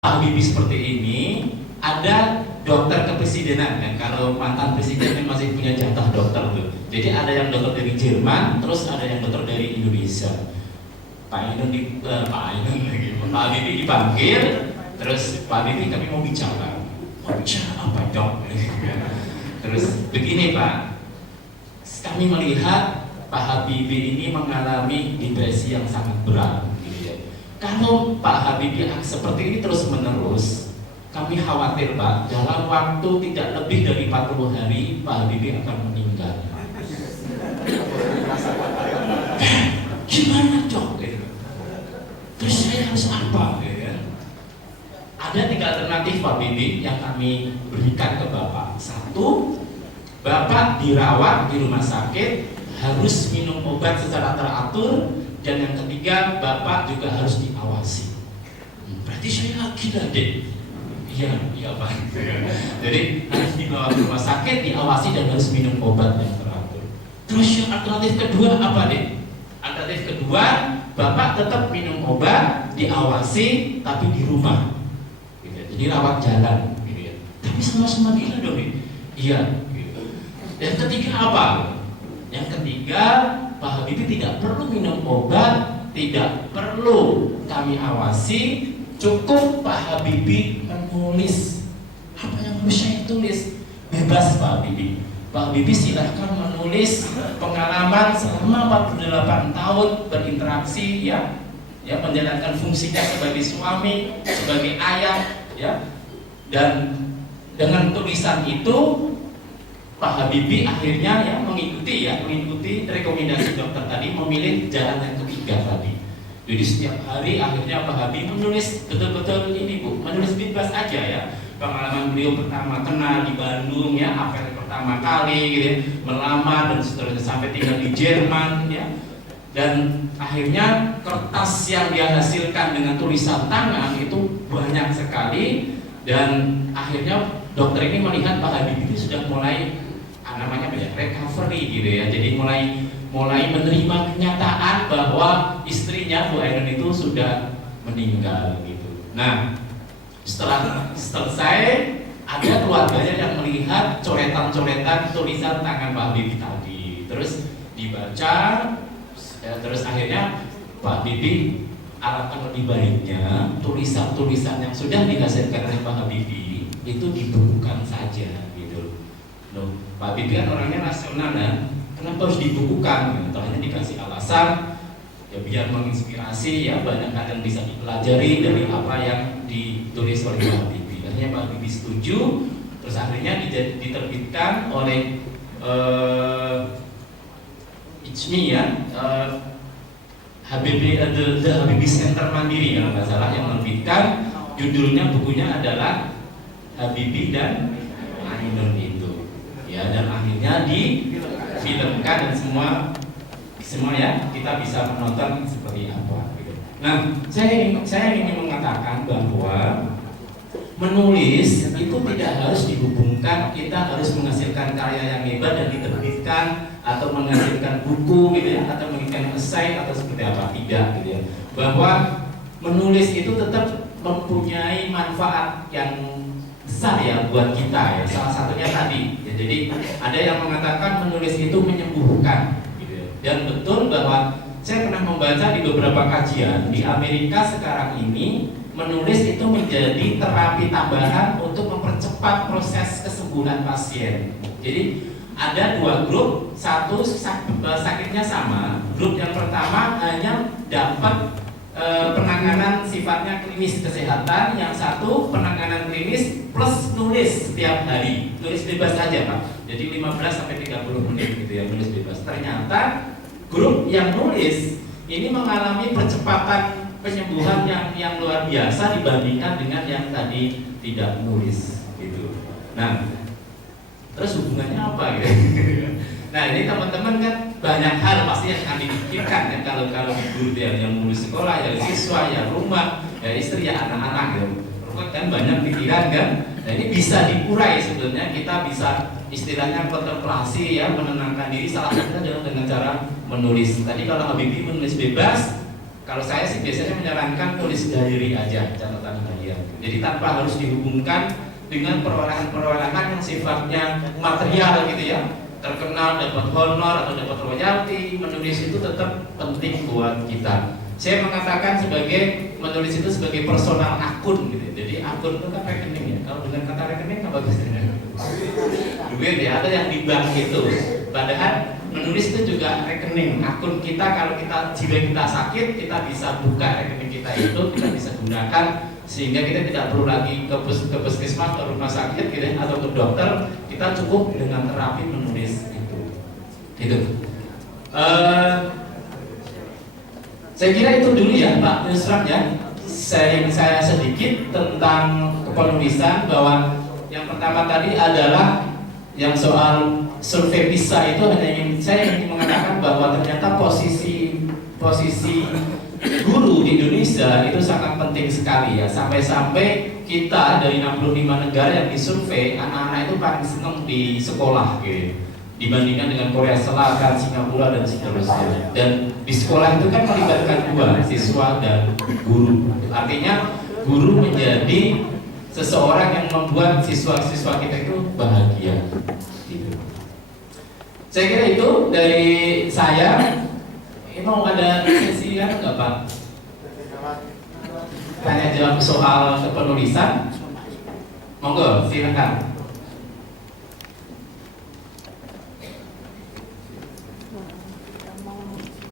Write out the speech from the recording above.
Habibie seperti ini, ada dokter kepresidenan ya. Kalau mantan presiden kan masih punya jatah dokter tuh. Jadi ada yang dokter dari Jerman, terus ada yang dokter dari Indonesia. Pak Habibie dipanggil, terus Pak Habibie kami mau bicara. Mau bicara apa dok? Terus begini Pak, kami melihat Pak Habibie ini mengalami depresi yang sangat berat. Kalau Pak Habibie seperti ini terus menerus, kami khawatir Pak, dalam waktu tidak lebih dari 40 hari Pak Habibie akan meninggal. Gimana Cok? Terus saya harus apa? Ada 3 alternatif Pak Habibie yang kami berikan ke Bapak. 1, Bapak dirawat di rumah sakit, harus minum obat secara teratur. Dan yang ketiga, Bapak juga harus diawasi. Berarti saya gila deh. Iya Pak. Jadi harus dibawa ke rumah sakit, diawasi dan harus minum obat yang teratur. Terus yang alternatif kedua apa deh? Alternatif kedua, Bapak tetap minum obat, diawasi tapi di rumah. Jadi rawat jalan. Tapi sama-sama gila dong. Iya. Yang ketiga apa? Yang ketiga, Pak Habibie tidak perlu minum obat, tidak perlu kami awasi, cukup Pak Habibie menulis. Apa yang harus saya tulis? Bebas Pak Habibie. Pak Habibie silahkan menulis pengalaman selama 48 tahun berinteraksi ya menjalankan fungsinya sebagai suami, sebagai ayah ya. Dan dengan tulisan itu Pak Habibie akhirnya mengikuti rekomendasi dokter tadi, memilih jalan yang ketiga tadi. Jadi setiap hari akhirnya Pak Habibie menulis betul-betul ini Bu, menulis bebas aja ya. Pengalaman beliau pertama kenal di Bandung ya, affair pertama kali gitu ya, melamar dan seterusnya sampai tinggal di Jerman ya. Dan akhirnya kertas yang dia hasilkan dengan tulisan tangan itu banyak sekali, dan akhirnya dokter ini melihat Pak Habibie itu sudah mulai namanya recovery gitu ya. Jadi mulai menerima kenyataan bahwa istrinya Bu Ainun itu sudah meninggal gitu. Nah, setelah selesai ada keluarganya yang melihat coretan-coretan tulisan tangan Pak Habibie tadi. Terus dibaca, terus akhirnya Pak Habibie alangkah lebih baiknya tulisan-tulisan yang sudah dihasilkan oleh Pak Habibie itu dibukukan saja gitu. Loh, Pak Habibie kan orangnya rasional ya, kenapa harus dibukukan? Hanya dikasih alasan ya biar menginspirasi ya, banyak hal yang bisa dipelajari dari apa yang ditulis oleh Pak Habibie. Akhirnya Pak Habibie setuju, terus akhirnya diterbitkan oleh ICMI ya, The Habibie Center Mandiri kalau nggak salah yang menerbitkan. Judulnya bukunya adalah Habibie dan Ainun itu ya, dan akhirnya difilmkan dan semua ya kita bisa menonton seperti apa gitu. Nah, saya ingin mengatakan bahwa menulis itu tidak harus dihubungkan kita harus menghasilkan karya yang hebat dan diterbitkan atau menghasilkan buku gitu ya, atau menghasilkan esai atau seperti apa, tidak gitu ya. Bahwa menulis itu tetap mempunyai manfaat yang besar ya buat kita ya. Salah satunya tadi ya, jadi ada yang mengatakan menulis itu menyembuhkan gitu ya. Dan betul bahwa saya pernah membaca di beberapa kajian di Amerika sekarang ini menulis itu menjadi terapi tambahan untuk mempercepat proses kesembuhan pasien. Jadi ada 2 grup, satu sakitnya sama, grup yang pertama hanya dapat penanganan sifatnya klinis kesehatan, yang satu penanganan klinis plus nulis setiap hari, nulis bebas saja Pak. Jadi 15-30 menit gitu ya, nulis bebas. Ternyata grup yang nulis ini mengalami percepatan penyembuhan yang luar biasa dibandingkan dengan yang tadi tidak nulis gitu. Nah, terus hubungannya apa gitu? Nah, ini teman-teman kan banyak hal pasti yang akan dipikirkan ya kalau guru yang ngurus sekolah, ya siswa, ya rumah, ya istri, ya anak-anak gitu. Kan banyak pikiran kan. Nah, ini bisa diurai sebetulnya, kita bisa istilahnya kontemplasi ya, menenangkan diri. Salah satunya adalah dengan cara menulis. Tadi kalau Habibie menulis bebas, kalau saya sih biasanya menyarankan tulis diary aja, catatan harian. ya. Jadi tanpa harus dihubungkan dengan perolehan-perolehan yang sifatnya material gitu ya, terkenal, dapat honor atau dapat royalti. Menulis itu tetap penting buat kita. Saya mengatakan menulis itu sebagai personal akun gitu. Jadi akun itu kan rekening ya. Kalau dengan kata rekening apa bagusnya? Duit ya, ada yang di bank itu. Padahal menulis itu juga rekening, akun kita. Kalau jiwa kita sakit, kita bisa buka rekening kita itu, kita bisa gunakan sehingga kita tidak perlu lagi ke puskesmas atau rumah sakit gitu, atau ke dokter. Kita cukup dengan terapi menulis itu. Gitu. Saya kira itu dulu ya Pak Yusran ya. Saya sedikit tentang kepenulisan, bahwa yang pertama tadi adalah yang soal survei PISA itu saya ingin mengatakan bahwa ternyata posisi guru di Indonesia itu sangat penting sekali ya. Sampai-sampai kita dari 65 negara yang disurvei, anak-anak itu paling senang di sekolah gitu, dibandingkan dengan Korea Selatan, Singapura dan seterusnya. Dan di sekolah itu kan melibatkan dua, siswa dan guru. Artinya guru menjadi seseorang yang membuat siswa-siswa kita itu bahagia. Gitu. Saya kira itu dari saya. Ini mau ada sesi kan nggak Pak? Tanya jawab soal kepenulisan. Monggo silakan.